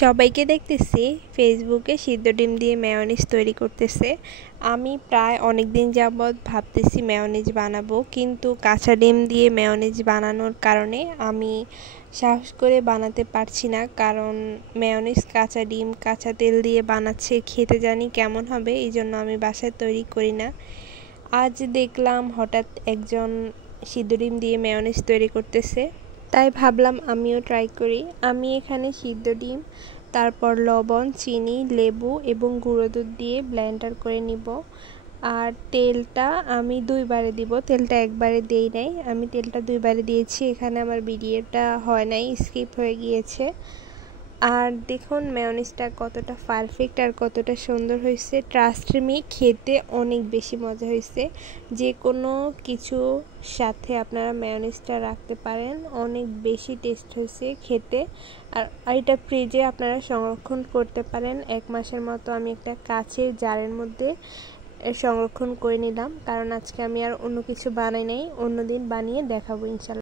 সবাইকে দেখতেছি ফেসবুকে সিদ্ধ ডিম দিয়ে মেয়োনিজ তৈরি করতেছে। আমি প্রায় অনেক দিন যাবৎ ভাবতেছি মেয়োনিজ বানাবো, কিন্তু কাঁচা ডিম দিয়ে মেয়োনিজ বানানোর কারণে আমি সাহস করে বানাতে পারছি না। কারণ মেয়োনিজ কাঁচা ডিম কাঁচা তেল দিয়ে বানাচ্ছে, খেতে জানি কেমন হবে, এই জন্য আমি বাসায় তৈরি করি না। আজ দেখলাম হঠাৎ একজন সিদ্ধ ডিম দিয়ে মেয়োনিজ তৈরি করতেছে, তাই ভাবলাম আমিও ট্রাই করি। আমি এখানে সিদ্ধ ডিম, তারপর লবণ, চিনি, লেবু এবং গুঁড়ো দুধ দিয়ে ব্লেন্ডার করে নিব। আর তেলটা আমি দুইবারে দিব, তেলটা একবারে দেই নাই, আমি তেলটা দুইবারে দিয়েছি। এখানে আমার ভিডিওটা হয় নাই, স্কিপ হয়ে গিয়েছে। আর দেখুন মেয়োনিজটা কতটা পারফেক্ট আর কতটা সুন্দর হয়েছে। ট্রাস্ট মি, খেতে অনেক বেশি মজা হয়েছে। যে কোনো কিছু সাথে আপনারা মেয়োনিজটা রাখতে পারেন, অনেক বেশি টেস্ট হয়েছে খেতে। আর এটা ফ্রিজে আপনারা সংরক্ষণ করতে পারেন 1 মাসের মতো। আমি একটা কাচের জারের মধ্যে সংরক্ষণ করে নিলাম, কারণ আজকে আমি আর অন্য কিছু বানাই নাই, অন্যদিন বানিয়ে দেখাবো ইনশাল্লাহ।